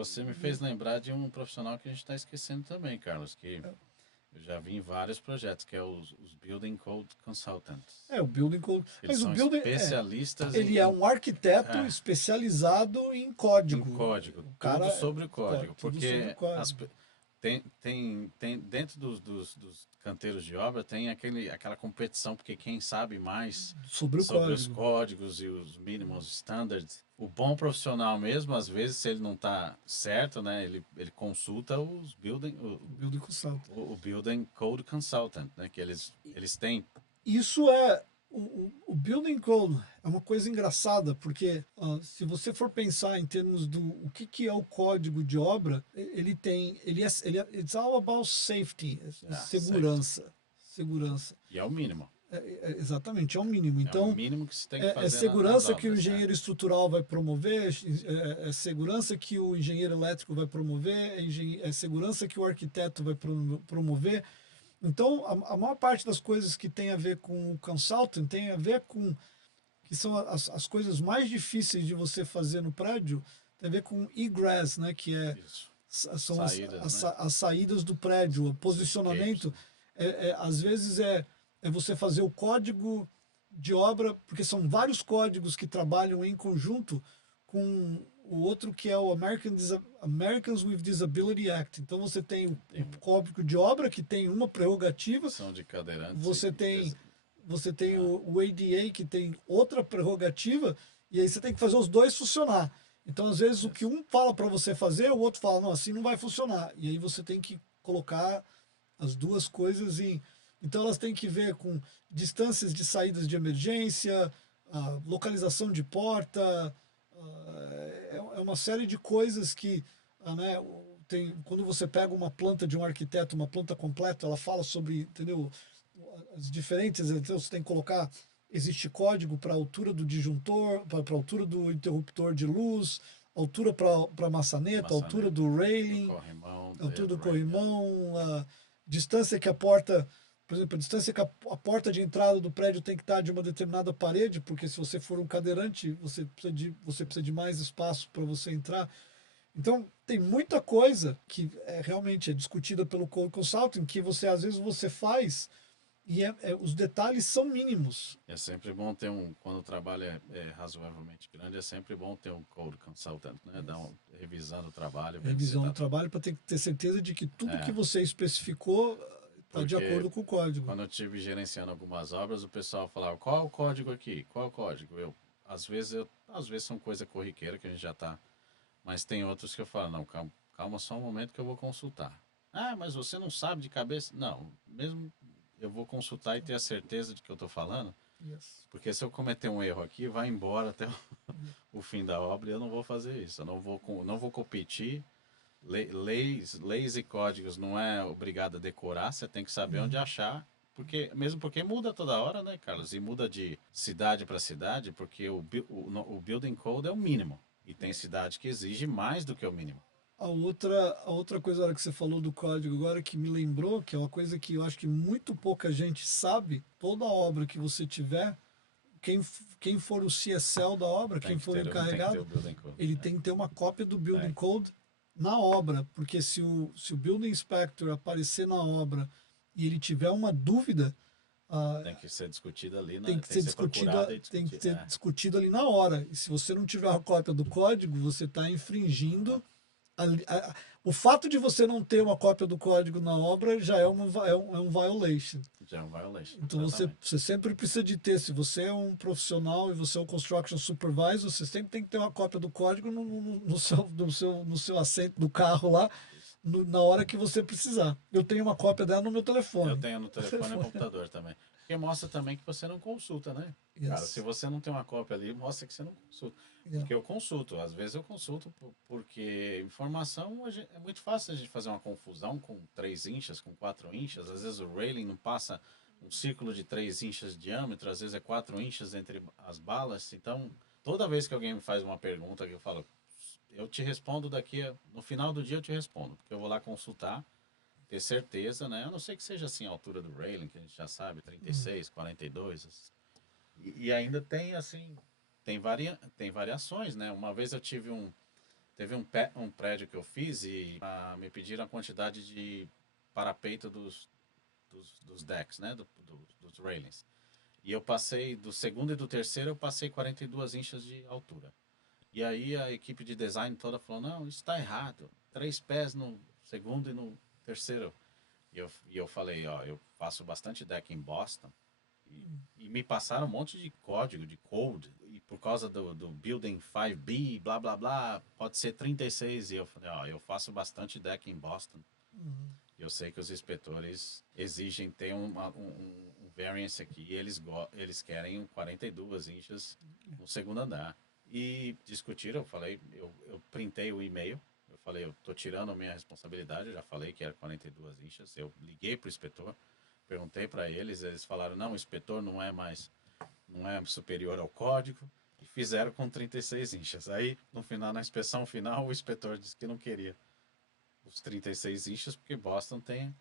Você me fez lembrar de um profissional que a gente está esquecendo também, Carlos, que eu já vi em vários projetos, que é os Building Code Consultants. O Building Code. Eles Mas o são Building especialistas ele é um arquiteto é, especializado em em código. código, O cara tudo sobre o código, tudo sobre o porque código. tem dentro dos canteiros de obra tem aquela competição, porque quem sabe mais Sobre o sobre os código. códigos e os mínimos standards. O bom profissional mesmo, às vezes, se ele não está certo, né, ele consulta os Building Consultant. o Building Code Consultant, né, que eles têm. Isso é o building code é uma coisa engraçada porque se você for pensar em termos do o que é o código de obra, it's all about safety, Certo. segurança. E é o mínimo. Exatamente, é o mínimo. É o Então, mínimo que se tem que fazer nas segurança que o obras. engenheiro estrutural vai promover, é segurança que o engenheiro elétrico vai promover, é segurança que o arquiteto vai promover. Então, a maior parte das coisas que tem a ver com o consulting tem a ver com que são as coisas mais difíceis de você fazer no prédio, tem a ver com egress, né, que Isso. são Saídas, né? as saídas do prédio, o Os escapes, posicionamento. né? Às vezes é você fazer o código de obra, porque são vários códigos que trabalham em conjunto com o outro que é o Americans with Disability Act. Então você tem o código de obra que tem uma prerrogativa, São de cadeirantes você tem o ADA que tem outra prerrogativa e aí você tem que fazer os dois funcionar. Então às vezes o que um fala para você fazer, o outro fala não, assim não vai funcionar. E aí você tem que colocar as duas coisas em. Então elas têm que ver com distâncias de saídas de emergência, localização de porta, é uma série de coisas que, né, quando você pega uma planta de um arquiteto, uma planta completa, ela fala sobre, entendeu, as diferentes, então você tem que colocar, existe código para a altura do disjuntor, para a altura do interruptor de luz, altura para a maçaneta, altura do do railing, corrimão, altura do é. corrimão, a distância que a porta, por exemplo, a distância que a porta de entrada do prédio tem que estar de uma determinada parede, porque se você for um cadeirante, você precisa de mais espaço para você entrar. Então, tem muita coisa que realmente é discutida pelo Code Consulting, que você às vezes você faz e os detalhes são mínimos. É sempre bom ter quando o trabalho é razoavelmente grande, é sempre bom ter um code consultant, né? Revisando o trabalho, vendo se Revisão do está. trabalho para ter certeza de que tudo que É, você especificou está de porque acordo com o código. quando eu estive gerenciando algumas obras, o pessoal falava, qual é o código aqui? Qual é o código? Às vezes são coisa corriqueira que a gente já está, mas tem outros que eu falo, não, calma só um momento que eu vou consultar. Ah, mas você não sabe de cabeça? Não, mesmo eu vou consultar e ter a certeza de que eu estou falando, Yes. porque se eu cometer um erro aqui, vai embora até o fim da obra e eu não vou fazer isso. Eu não vou competir. Leis e códigos não é obrigado a decorar, você tem que saber onde achar. Mesmo porque muda toda hora, né, Carlos? E muda de cidade para cidade, porque o building code é o mínimo. E tem cidade que exige mais do que o mínimo. A outra coisa que você falou do código agora que me lembrou, que é uma coisa que eu acho que muito pouca gente sabe, toda obra que você tiver, quem, quem for o CSL da obra, quem for o Tem que ter o encarregado, building code. ele tem que ter uma cópia do Building Tem. Code na obra, porque se o Building Inspector aparecer na obra e ele tiver uma dúvida, Tem que ser discutida ali, tem né? que Tem que ser ser procurada e tem que discutida. ser discutido ali na hora. E se você não tiver a cópia do código, você está infringindo. O fato de você não ter uma cópia do código na obra já é um violation. Já é um violation, Então exatamente. você sempre precisa de ter, se você é um profissional e você é um construction supervisor, você sempre tem que ter uma cópia do código no seu assento do carro lá, na hora que você precisar. Eu tenho uma cópia dela no meu Eu telefone. tenho no telefone e no computador também. Porque mostra também que você não consulta, né? Cara, se Yes. você não tem uma cópia ali, mostra que você não consulta. Yeah. Porque eu consulto, às vezes eu consulto porque informação é muito fácil a gente fazer uma confusão com 3 inchas, com 4 inchas. Às vezes o railing não passa um círculo de 3 inchas de diâmetro, às vezes é 4 inchas entre as balas. Então, toda vez que alguém me faz uma pergunta que eu falo, eu te respondo no final do dia eu te respondo, porque eu vou lá consultar, ter certeza, né? A não ser que seja assim a altura do railing, que a gente já sabe, 36, 42. E ainda tem assim, tem variações, né? Uma vez eu Teve um prédio que eu fiz e me pediram a quantidade de parapeito dos decks, né? Dos railings. E eu passei, do segundo e do terceiro, eu passei 42 inchas de altura. E aí a equipe de design toda falou, não, isso está errado. 3 pés no segundo e no terceiro. E eu falei, ó, eu faço bastante deck em Boston. E me passaram um monte de código, de code. E por causa do Building 5B, blá, blá, blá, pode ser 36. E eu falei, ó, eu faço bastante deck em Boston. Uhum. Eu sei que os inspetores exigem ter um variance aqui. E eles querem 42 inchas no segundo andar. E discutiram, eu falei, eu printei o e-mail. Eu falei, eu tô tirando a minha responsabilidade. Eu já falei que era 42 inchas. Eu liguei pro inspetor. Perguntei para eles, eles falaram, não, o inspetor não é superior ao código, e fizeram com 36 inchas. Aí, no final, na inspeção final, o inspetor disse que não queria os 36 inchas, porque Boston tem